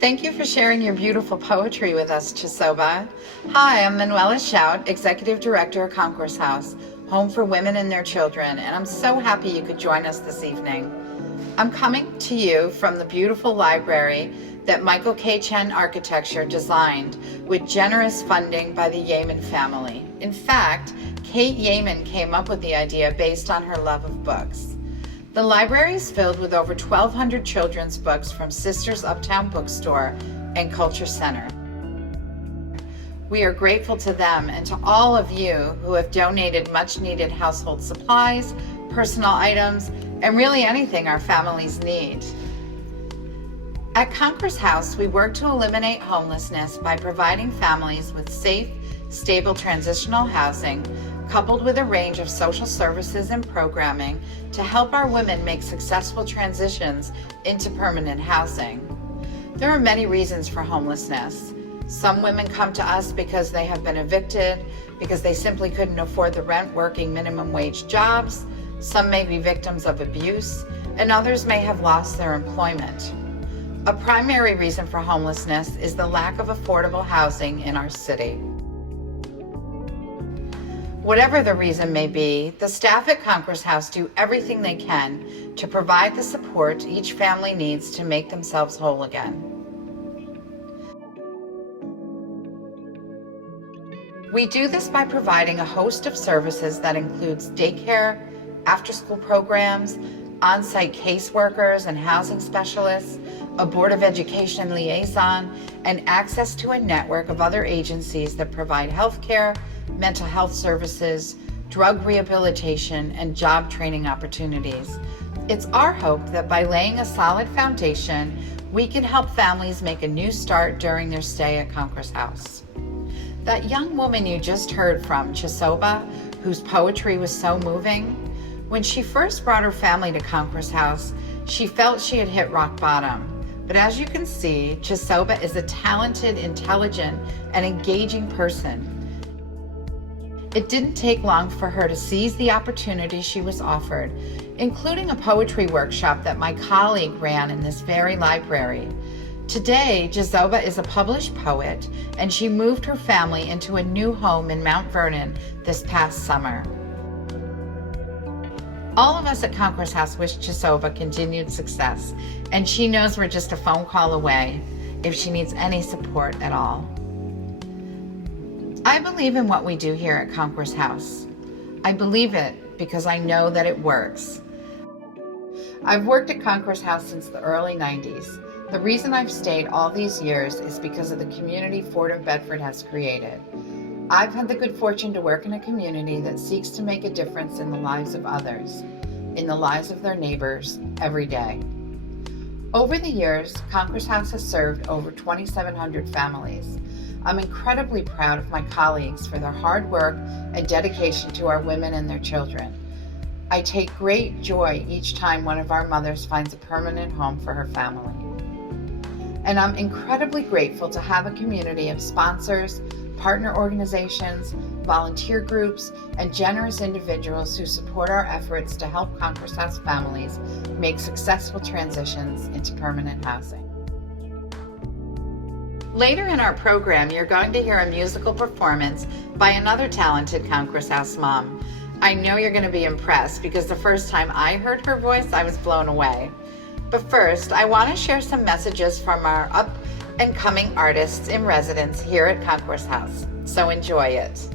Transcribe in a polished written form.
Thank you for sharing your beautiful poetry with us, Chisoba. Hi, I'm Manuela Schaudt, Executive Director of Concourse House, home for women and their children, and I'm so happy you could join us this evening. I'm coming to you from the beautiful library that Michael K. Chen Architecture designed with generous funding by the Yamin family. In fact, Kate Yamin came up with the idea based on her love of books. The library is filled with over 1,200 children's books from Sisters Uptown Bookstore and Culture Center. We are grateful to them and to all of you who have donated much needed household supplies, personal items, and really anything our families need. At Concourse House, we work to eliminate homelessness by providing families with safe, stable transitional housing, coupled with a range of social services and programming to help our women make successful transitions into permanent housing. There are many reasons for homelessness. Some women come to us because they have been evicted, because they simply couldn't afford the rent working minimum wage jobs. Some may be victims of abuse, and others may have lost their employment. A primary reason for homelessness is the lack of affordable housing in our city. Whatever the reason may be, the staff at Concourse House do everything they can to provide the support each family needs to make themselves whole again. We do this by providing a host of services that includes daycare, after-school programs, on-site caseworkers and housing specialists, a Board of Education liaison, and access to a network of other agencies that provide health care, mental health services, drug rehabilitation, and job training opportunities. It's our hope that by laying a solid foundation, we can help families make a new start during their stay at Concourse House. That young woman you just heard from, Chisoba, whose poetry was so moving, when she first brought her family to Concourse House, she felt she had hit rock bottom. But as you can see, Chisoba is a talented, intelligent, and engaging person. It didn't take long for her to seize the opportunity she was offered, including a poetry workshop that my colleague ran in this very library. Today, Chisoba is a published poet, and she moved her family into a new home in Mount Vernon this past summer. All of us at Concourse House wish Chisoba continued success, and she knows we're just a phone call away if she needs any support at all. I believe in what we do here at Concourse House. I believe it because I know that it works. I've worked at Concourse House since the early 90s. The reason I've stayed all these years is because of the community Fordham-Bedford has created. I've had the good fortune to work in a community that seeks to make a difference in the lives of others, in the lives of their neighbors, every day. Over the years, Concourse House has served over 2,700 families. I'm incredibly proud of my colleagues for their hard work and dedication to our women and their children. I take great joy each time one of our mothers finds a permanent home for her family. And I'm incredibly grateful to have a community of sponsors, partner organizations, volunteer groups, and generous individuals who support our efforts to help Concourse House families make successful transitions into permanent housing. Later in our program, you're going to hear a musical performance by another talented Concourse House mom. I know you're going to be impressed because the first time I heard her voice, I was blown away. But first, I want to share some messages from our up and coming artists in residence here at Concourse House. So enjoy it.